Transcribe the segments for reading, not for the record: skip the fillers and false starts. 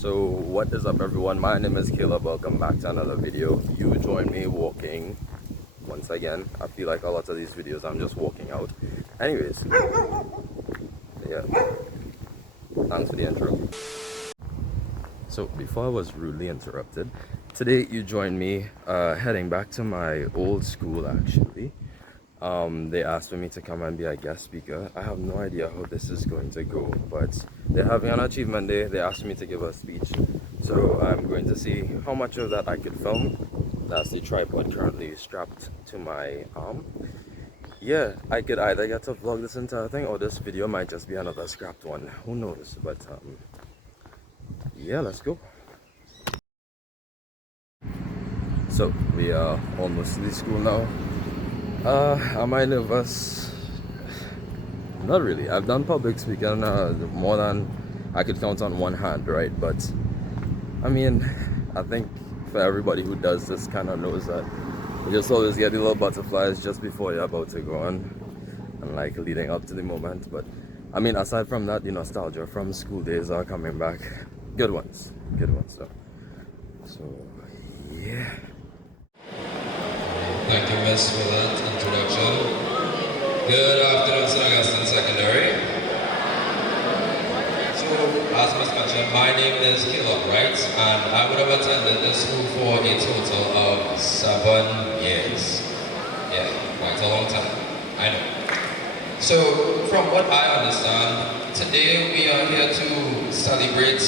So what is up everyone, my name is Caleb. Welcome back to another video. You join me walking once again. I feel like a lot of these videos I'm just walking out. Anyways, yeah, thanks for the intro. So before I was rudely interrupted, today you join me heading back to my old school actually. They asked for me to come and be a guest speaker. I have no idea how this is going to go, but they're having an achievement day. They asked me to give a speech, so I'm going to see how much of that I could film. That's the tripod currently strapped to my arm. Yeah, I could either get to vlog this entire thing, or this video might just be another scrapped one. Who knows? But yeah, let's go. So we are almost to the school now. Am I nervous? Not really. I've done public speaking more than I could count on one hand, right? But I mean, I think for everybody who does this kind of knows that you just always get the little butterflies just before you're about to go on and like leading up to the moment. But I mean, aside from that, the nostalgia from school days are coming back. Good ones. So yeah. Thank you, Miss, for that introduction. Good afternoon, St Augustine Secondary. So, as Miss mentioned, my name is Caleb, right? And I would have attended this school for a total of 7 years. Yeah, quite a long time. I know. So, from what I understand, today we are here to celebrate,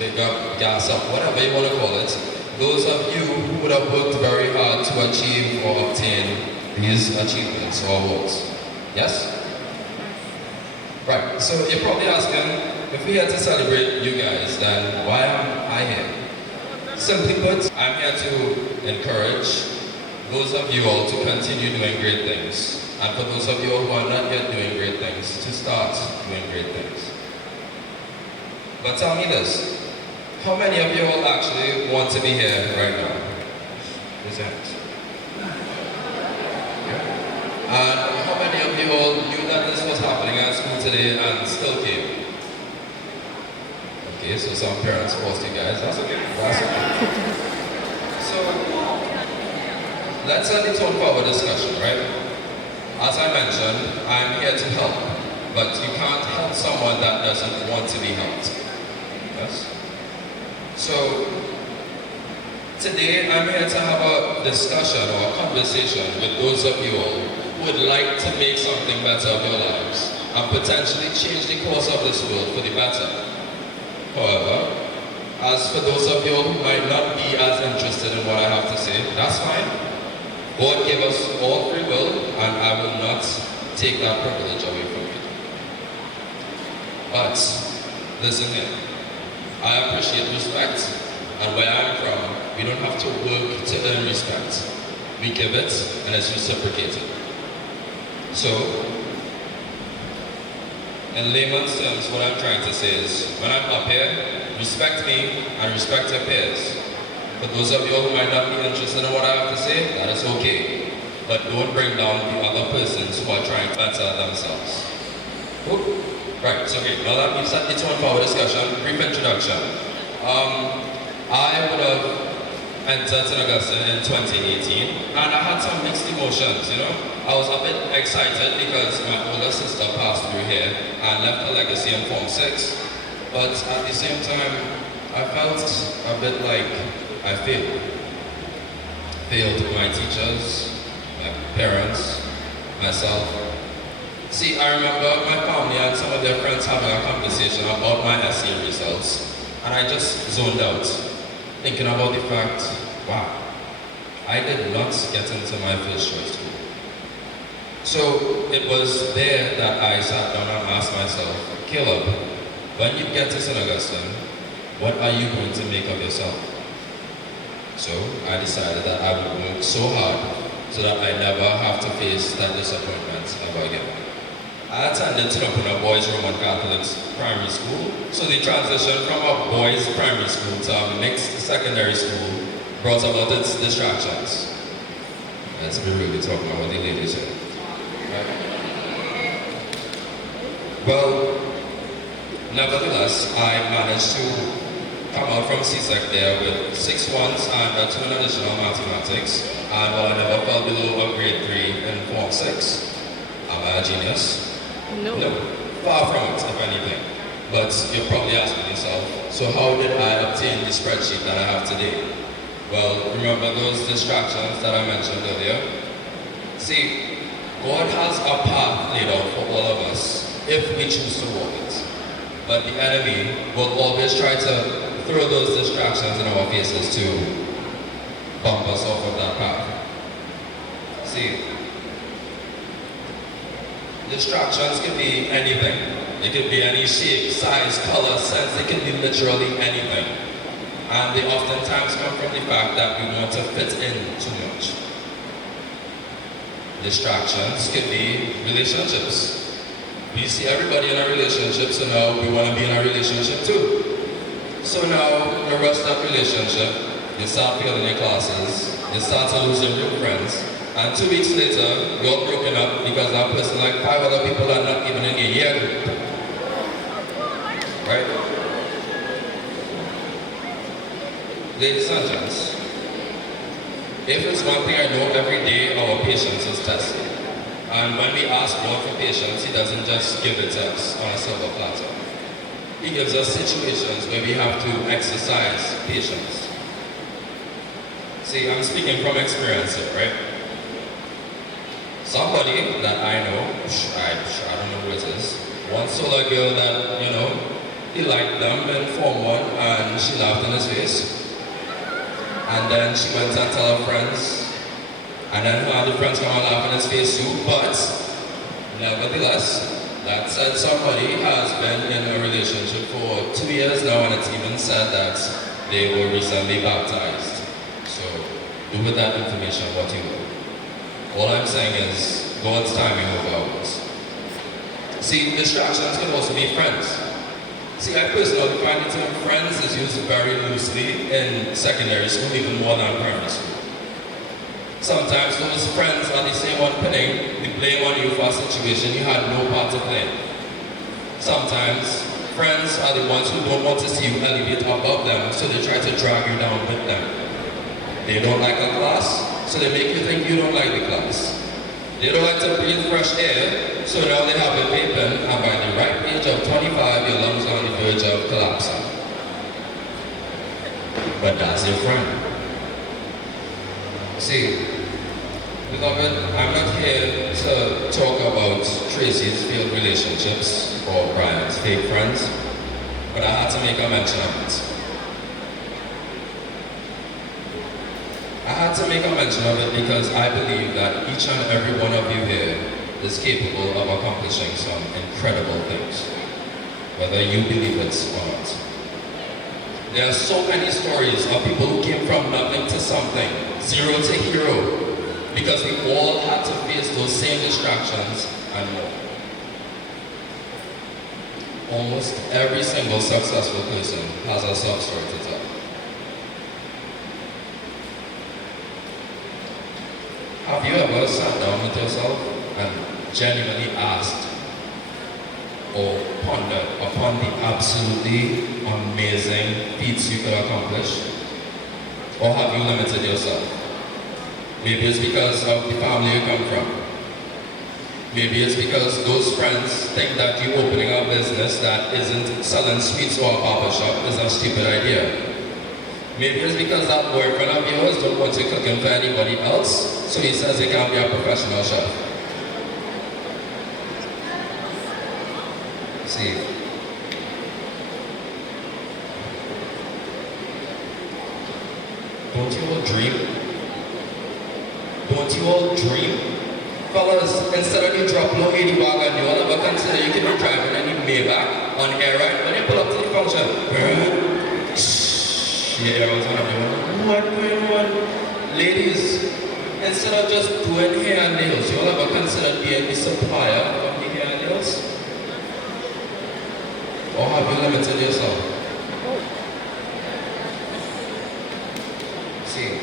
big up, gas up, whatever you want to call it, those of you who would have worked very hard to achieve or obtain these achievements or awards. Yes? Right, so you're probably asking, if we're here to celebrate you guys, then why am I here? Simply put, I'm here to encourage those of you all to continue doing great things. And for those of you all who are not yet doing great things, to start doing great things. But tell me this. How many of you all actually want to be here right now? Raise your hands. Yeah. And how many of you all knew that this was happening at school today and still came? Okay, so some parents forced you guys. That's okay. That's okay. So, let's end the tone for our discussion, right? As I mentioned, I'm here to help, but you can't help someone that doesn't want to be helped. Yes? So, today I'm here to have a discussion or a conversation with those of you all who would like to make something better of your lives and potentially change the course of this world for the better. However, as for those of you all who might not be as interested in what I have to say, that's fine. God gave us all free will, and I will not take that privilege away from you. But, listen here. I appreciate respect, and where I'm from, we don't have to work to earn respect. We give it, and it's reciprocated. So, in layman's terms, what I'm trying to say is, when I'm up here, respect me and respect your peers. For those of you who might not be interested in what I have to say, that is okay. But don't bring down the other persons who are trying to better themselves. Ooh. Right, so okay, now that we've set the tone for our discussion, brief introduction. I would have entered St Augustine in 2018, and I had some mixed emotions, you know. I was a bit excited because my older sister passed through here and left a legacy in Form 6, but at the same time, I felt a bit like I failed. Failed my teachers, my parents, myself. See, I remember my family and some of their friends having a conversation about my essay results, and I just zoned out, thinking about the fact, wow, I did not get into my first choice school. So it was there that I sat down and asked myself, Caleb, when you get to St Augustine, what are you going to make of yourself? So I decided that I would work so hard so that I never have to face that disappointment ever again. I attended Tinopuna Boys Roman Catholics primary school, so the transition from a boys primary school to a mixed secondary school brought about its distractions. Let's be really talking about the ladies here. Well, nevertheless, I managed to come out from CSEC there with 6 ones and 2 in additional mathematics. And while I never fell below a grade 3 in Form 6, am I a genius? No. No. Far from it, if anything. But you're probably asking yourself, so how did I obtain the spreadsheet that I have today? Well, remember those distractions that I mentioned earlier? See, God has a path laid out for all of us if we choose to walk it. But the enemy will always try to throw those distractions in our faces to bump us off of that path. See, distractions can be anything. It could be any shape, size, color, sense. It can be literally anything. And they oftentimes come from the fact that we want to fit in too much. Distractions could be relationships. We see everybody in a relationship, so now we want to be in a relationship too. So now, the rest of the relationship, you start failing your classes, you start to lose your real friends, and 2 weeks later, you're broken up because that person, like 5 other people, are not even in a year group. Right? Ladies and gents, if it's one thing I know every day, our patience is tested. And when we ask God for patience, He doesn't just give it to us on a silver platter. He gives us situations where we have to exercise patience. See, I'm speaking from experience here, right? Somebody that I know, I don't know who it is, once told a girl that, he liked them in Form 1 and she laughed in his face. And then she went and told her friends, and then her other friends come and laugh in his face too, but nevertheless, that said somebody has been in a relationship for 2 years now, and it's even said that they were recently baptized. So, do with that information what you will. All I'm saying is, God's timing over ours. See, distractions can also be friends. See, I personally find the term friends is used very loosely in secondary school, even more than primary school. Sometimes those friends are the same one putting the blame on you for a situation you had no part to play. Sometimes friends are the ones who don't want to see you elevate above them, so they try to drag you down with them. They don't like a class, so they make you think you don't like the class. They don't like to breathe fresh air, so now they have a vaping, and by the ripe age of 25, your lungs are on the verge of collapsing. But that's your friend. See, beloved, I'm not here to talk about Tracy's failed relationships or Brian's fake friends, but I had to make a mention of it. I had to make a mention of it because I believe that each and every one of you here is capable of accomplishing some incredible things, whether you believe it or not. There are so many stories of people who came from nothing to something, zero to hero, because we all had to face those same distractions and more. Almost every single successful person has a sob story to tell. Have you ever sat down with yourself and genuinely asked or pondered upon the absolutely amazing feats you could accomplish? Or have you limited yourself? Maybe it's because of the family you come from. Maybe it's because those friends think that you opening a business that isn't selling sweets or a barber shop is a stupid idea. Maybe it's because that boyfriend of yours don't want you cooking for anybody else, so he says he can't be a professional chef. See, don't you all dream? Don't you all dream? Fellas, instead of you drop low 80 wagon, you all ever consider you can be driving any Maybach on air right when you pull up to the function. Yeah, I was on doing what going on? Ladies, instead of just doing hair and nails, you all ever considered being the supplier of the hair and nails? Or have you limited yourself? See.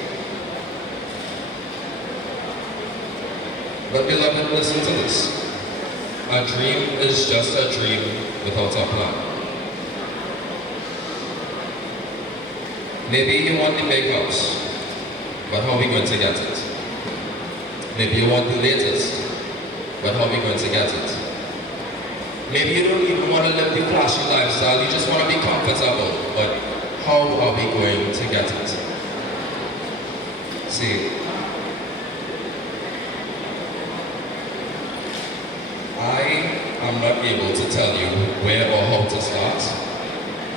But beloved, listen to this. A dream is just a dream without a plan. Maybe you want the big house, but how are we going to get it? Maybe you want the latest, but how are we going to get it? Maybe you don't even want to live the flashy lifestyle, you just want to be comfortable, but how are we going to get it? See, I am not able to tell you where or how to start,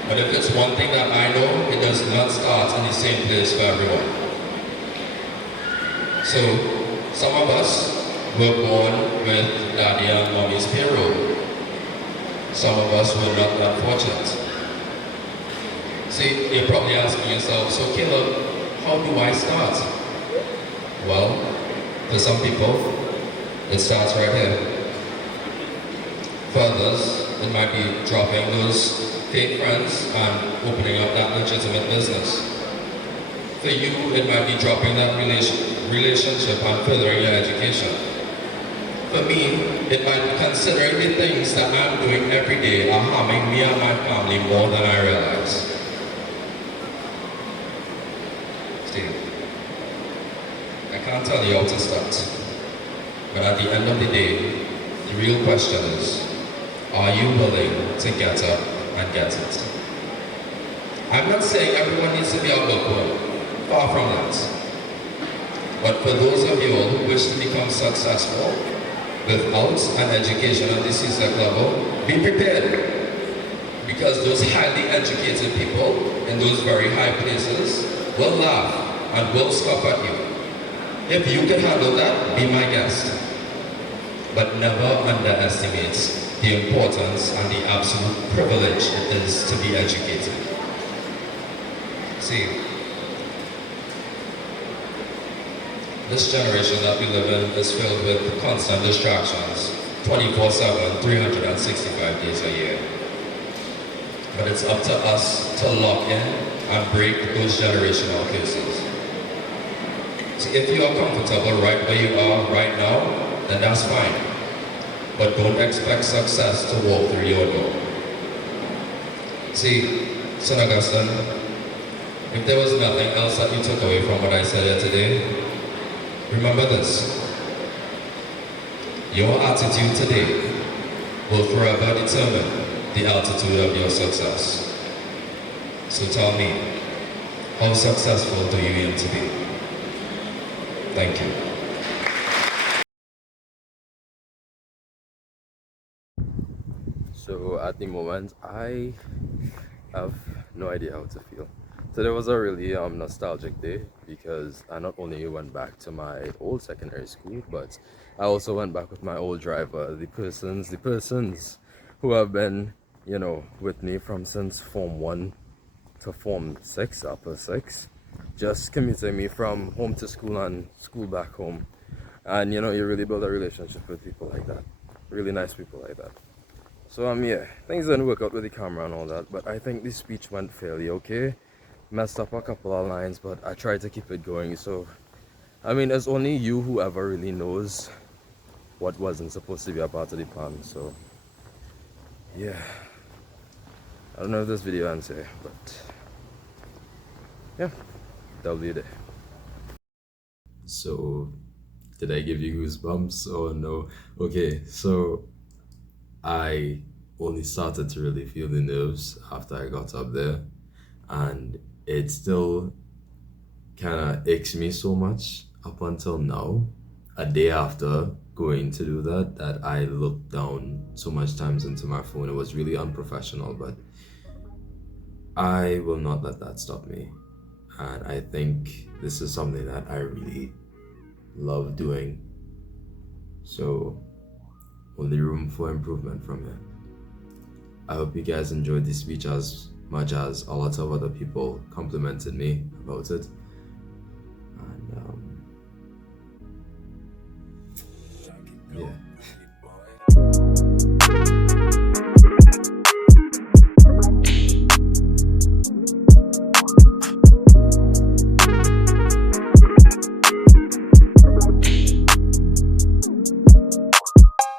but if it's one thing that I know, it does not start in the same place for everyone. So, some of us were born with daddy and mommy's payroll. Some of us were not that fortunate. See, you're probably asking yourself, so Caleb, how do I start? Well, for some people, it starts right here. For others, it might be dropping those fake friends and opening up that legitimate business. For you, it might be dropping that relationship and furthering your education. For me, it might be considering the things that I'm doing every day are harming me and my family more than I realize. Steve, I can't tell you how to start, but at the end of the day, the real question is, are you willing to get up and get it? I'm not saying everyone needs to be a bookworm, far from that. But for those of you all who wish to become successful, without an education at the CSEC level, be prepared. Because those highly educated people in those very high places will laugh and will scoff at you. If you can handle that, be my guest. But never underestimate the importance and the absolute privilege it is to be educated. See, this generation that we live in is filled with constant distractions, 24/7, 365 days a year. But it's up to us to lock in and break those generational curses. See, if you are comfortable right where you are right now, then that's fine. But don't expect success to walk through your door. See, St. Augustine, if there was nothing else that you took away from what I said here today, remember this. Your attitude today will forever determine the altitude of your success. So tell me, how successful do you aim to be? Thank you. So at the moment, I have no idea how to feel. Today was a really nostalgic day because I not only went back to my old secondary school, but I also went back with my old driver, the persons who have been, with me from since Form 1 to Form 6, upper 6, just commuting me from home to school and school back home. And you really build a relationship with people like that, really nice people like that. So yeah, things didn't work out with the camera and all that, but I think the speech went fairly okay. Messed up a couple of lines, but I tried to keep it going. So it's only you who ever really knows what wasn't supposed to be a part of the plan. So yeah, I don't know if this video ends here, but yeah, that'll be it. So did I give you goosebumps or no? Okay, so I only started to really feel the nerves after I got up there, and it still kind of aches me so much up until now, a day after going to do that I looked down so much times into my phone. It was really unprofessional, but I will not let that stop me. And I think this is something that I really love doing. So only room for improvement from here. I hope you guys enjoyed this speech as much as a lot of other people complimented me about it. And yeah.